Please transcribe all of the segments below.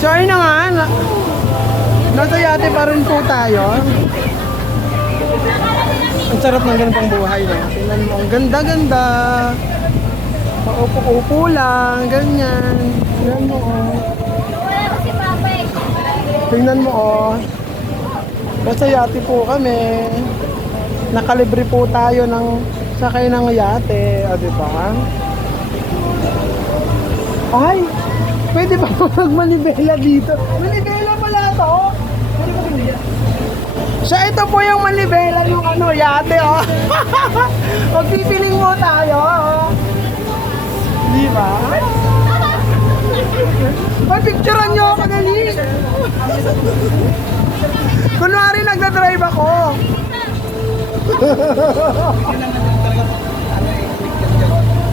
So ayun na nga, nasa yate pa rin po tayo. Ang sarap ng ganitong buhay, no? Tingnan mo, ang ganda-ganda. Paupo-upo lang, ganyan. Tingnan mo, oh. Tingnan mo, oh. Nasa yate po kami. Nakalibre po tayo ng sakay ng yate, o diba? Ay, pwede ba magmanibela dito? Manibela pala to. So ito po yung manibela yung ano, yate, oh. Magpipiling mo tayo, oh. Di ba? Picturean nyo ako, dali. Kunwari nagdadrive ako.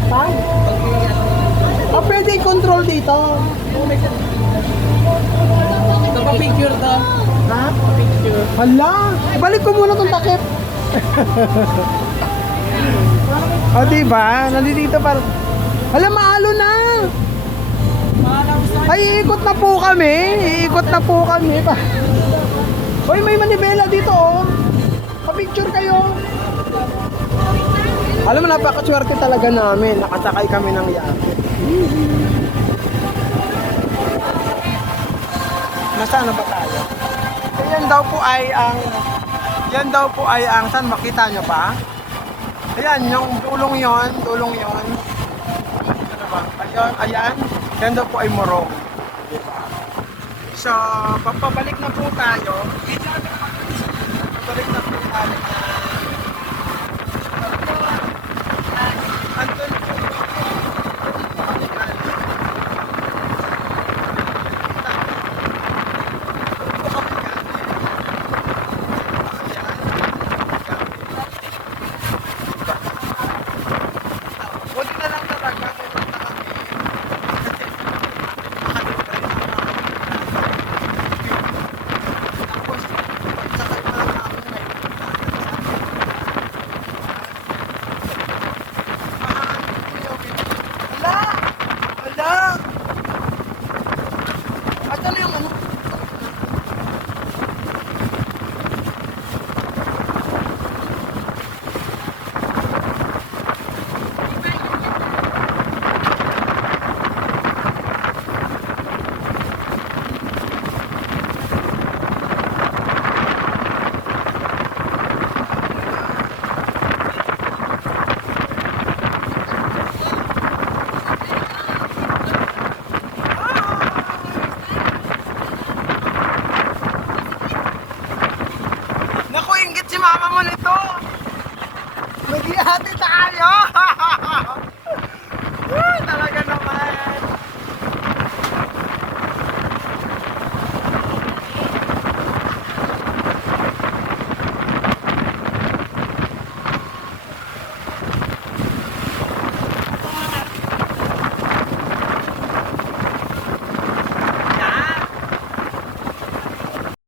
Ha? Oh, pwede i-control dito. Picture to. Ha? Hala, balik ko muna tong takip. O diba, nandito para. Hala, maalo na. Ay, iikot na po kami. Iikot na po kami. Hoy, may manibela dito, oh. Pa-picture kayo. Alam mo, napakaswerte talaga namin. Nakasakay kami ng yate. Nasaan na ba tayo? Yan daw po ay ang saan makita nyo pa? Ayan, yung dulong yon. Ano ba? Ayan. Yan daw po ay Morong. Diba? So, papabalik na po tayo. Papabalik na po tayo. Andun po. Huwag na lang talaga pumunta kami. Tapos, sakay pa lang ako na yun. Hala! Hala! At ano yung ano? Naku, inggit si mama mo nito. Nag-ihatid tayo.